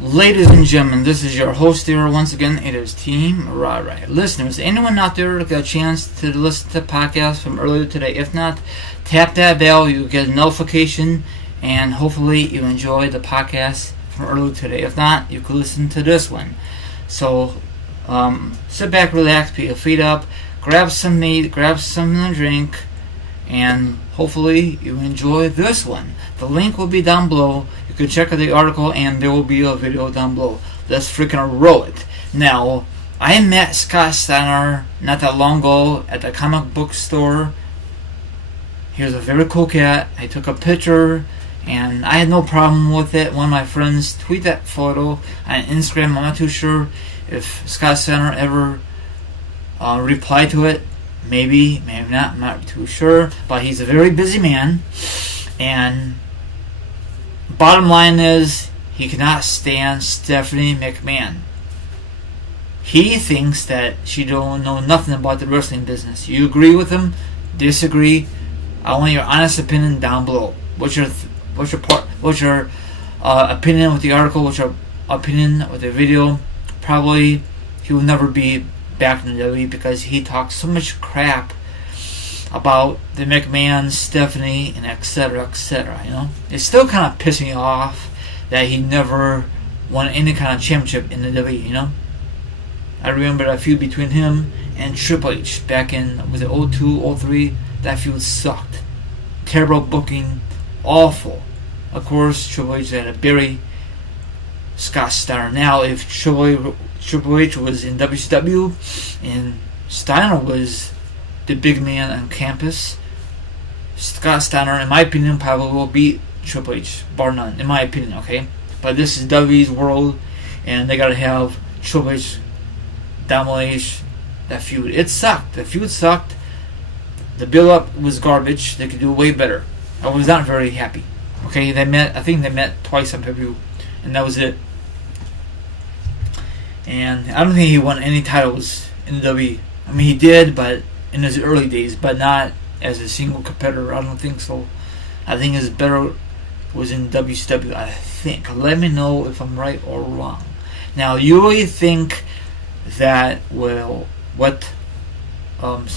Ladies and gentlemen, this is your host here once again. It is Team Right. Listeners, anyone out there got a chance to listen to the podcast from earlier today? If not, tap that bell. You get a notification, and hopefully you enjoy the podcast from earlier today. If not, you can listen to this one. So, sit back, relax, put your feet up, grab some meat, grab something to drink, and hopefully you enjoy this one. The link will be down below. You can check out the article, and there will be a video down below. Let's freaking roll it. Now, I met Scott Steiner not that long ago at the comic book store. He was a very cool cat. I took a picture, and I had no problem with it. One of my friends tweeted that photo on Instagram. I'm not too sure if Scott Steiner ever replied to it. Maybe not. I'm not too sure. But he's a very busy man, and bottom line is, he cannot stand Stephanie McMahon. He thinks that she don't know nothing about the wrestling business. You agree with him? Disagree? I want your honest opinion down below. What's your opinion with the article? What's your opinion with the video? Probably he will never be back in the WWE because he talks so much crap about the McMahon, Stephanie, and etc. You know, it's still kind of pissing me off that he never won any kind of championship in the WWE. You know, I remember that feud between him and Triple H back in, was it 02, 03? That feud sucked. Terrible booking, awful. Of course, Triple H had to bury Scott Steiner. Now, if Triple H was in WCW and Steiner was the big man on campus, Scott Steiner, in my opinion, probably will beat Triple H, bar none, in my opinion, okay? But this is WWE's world, and they gotta have Triple H dominate that feud. It sucked. The feud sucked. The build-up was garbage. They could do way better. I was not very happy. Okay, I think they met twice on pay-per-view, and that was it. And I don't think he won any titles in the WWE. I mean, he did, but in his early days, but not as a single competitor. I don't think so. I think his better was in WCW, I think. Let me know if I'm right or wrong. Now, you really think that, well, what, hold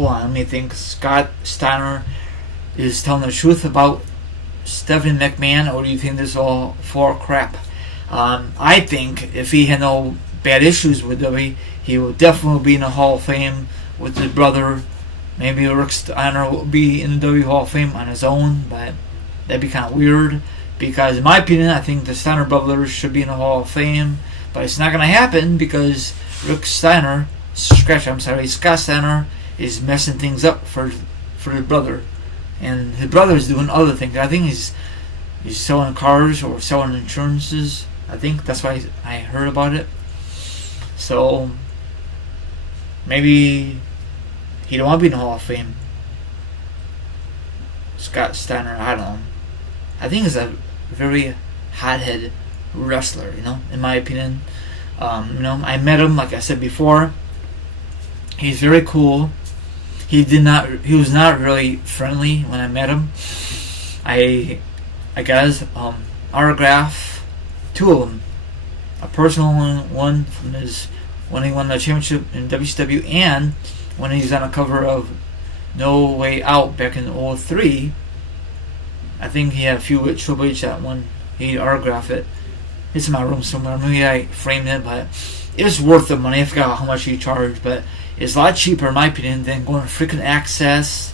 on, let me think. Scott Steiner is telling the truth about Stephanie McMahon, or do you think this is all for crap? I think if he had no bad issues with WWE, he will definitely be in the Hall of Fame with his brother. Maybe Rick Steiner will be in the WWE Hall of Fame on his own, but that'd be kind of weird. Because in my opinion, I think the Steiner brothers should be in the Hall of Fame, but it's not going to happen because Scott Steiner is messing things up for his brother, and his brother is doing other things. I think he's selling cars or selling insurances. I think that's why I heard about it. So maybe he don't want to be in the Hall of Fame. Scott Steiner, I don't know. I think he's a very hothead wrestler, you know, in my opinion. You know, I met him, like I said before. He's very cool. He was not really friendly when I met him. I got his autograph, two of them. A personal one from when he won the championship in WCW, and when he's on the cover of No Way Out back in 03. I think he had a few with Triple H that one. He autographed it. It's in my room somewhere. Maybe I framed it, but it's worth the money. I forgot how much he charged, but it's a lot cheaper in my opinion than going to freaking Access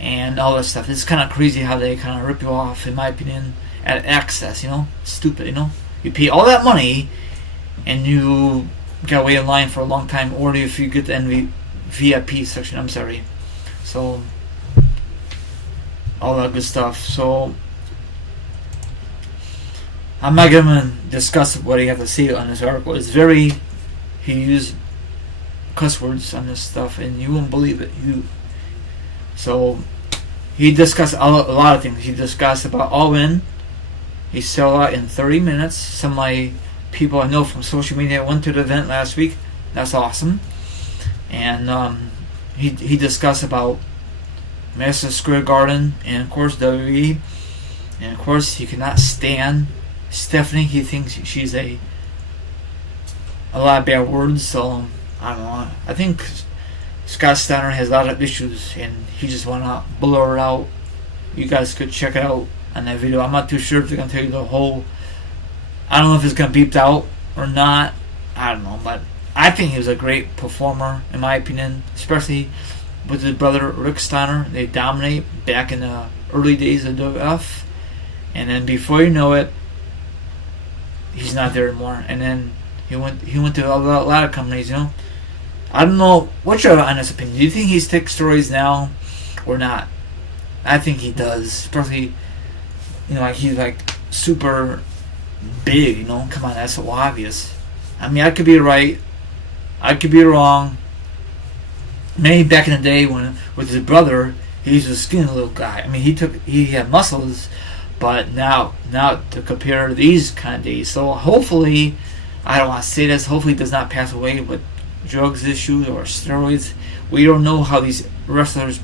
and all that stuff. It's kind of crazy how they kind of rip you off, in my opinion, at Access, you know? Stupid, you know? You pay all that money and you gotta wait in line for a long time, or if you get the VIP section, I'm sorry. So, all that good stuff. So, I'm not gonna discuss what he had to say on this article. He used cuss words on this stuff, and you won't believe it. So, he discussed a lot of things. He discussed about All In. He sold out in 30 minutes. Some of my people I know from social media went to the event last week. That's awesome. And he discussed about Madison Square Garden and, of course, WWE. And of course, he cannot stand Stephanie. He thinks she's a lot of bad words. So I don't know. I think Scott Steiner has a lot of issues, and he just want to blur it out. You guys could check it out on that video. I'm not too sure if they're gonna tell you the whole. I don't know if it's gonna beeped out or not. I don't know, but I think he was a great performer in my opinion, especially with his brother Rick Steiner. They dominate back in the early days of WF, and then before you know it, he's not there anymore. And then he went to a lot of companies. You know, I don't know. What's your honest opinion? Do you think he's taking steroids now or not? I think he does, especially like he's like super big. You know, come on, that's so obvious. I mean, I could be right, I could be wrong. Maybe back in the day when with his brother, he was a skinny little guy. I mean, he had muscles, but now to compare these kind of days. So hopefully, I don't want to say this. Hopefully, he does not pass away with drugs issues or steroids. We don't know how these wrestlers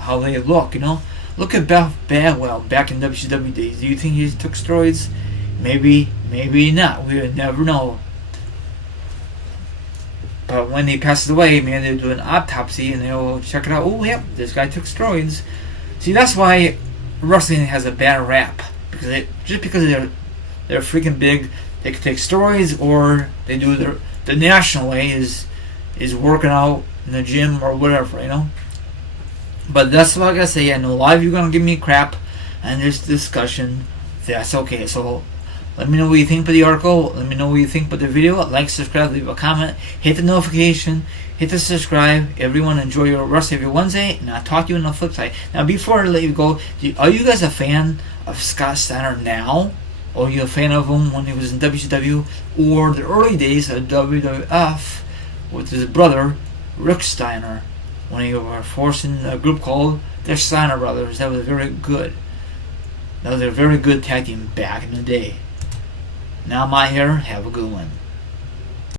how they look. Look at Beth Bagwell back in WCW days. Do you think he took steroids? Maybe not. We would never know. But when he passes away, man, they'll do an autopsy and they'll check it out. Oh, yep, this guy took steroids. See, that's why wrestling has a bad rap, because just because they're freaking big, they can take steroids, or they do the national way is working out in the gym or whatever. But that's what I gotta say. I know a lot of you are gonna give me crap on this discussion. That's okay. So let me know what you think about the article. Let me know what you think about the video. Like, subscribe, leave a comment, hit the notification, hit the subscribe. Everyone enjoy your rest of your Wednesday, and I'll talk to you on the flip side. Now, before I let you go, are you guys a fan of Scott Steiner now? Or are you a fan of him when he was in WCW or the early days of WWF with his brother Rick Steiner when he were forcing a group called the Steiner Brothers? That was very good. That was a very good tag team back in the day. Now I'm out here. Have a good one.